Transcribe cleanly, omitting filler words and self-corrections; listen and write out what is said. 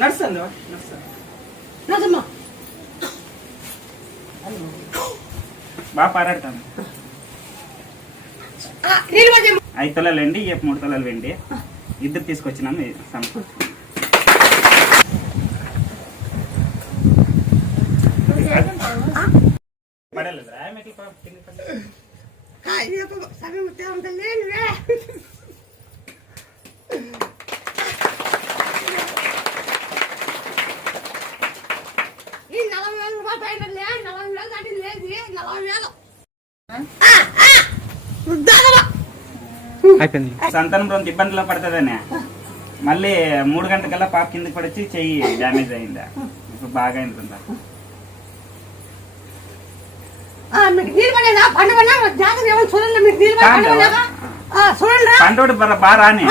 నడుస్తుంది బాగా పారాడతాను. 5 తులాలు వెండి, 3 తులాలు వెండి ఇద్దరు తీసుకొచ్చినాము. సంతానం రోజు ఇబ్బందిలో పడుతుందనే మళ్ళీ 3 గంటలకల్లా పాప కిందకి పడొచ్చి చెయ్యి డ్యామేజ్ అయిందా. ఇప్పుడు బాగా అయిందా. పంటోడు బాగా రాని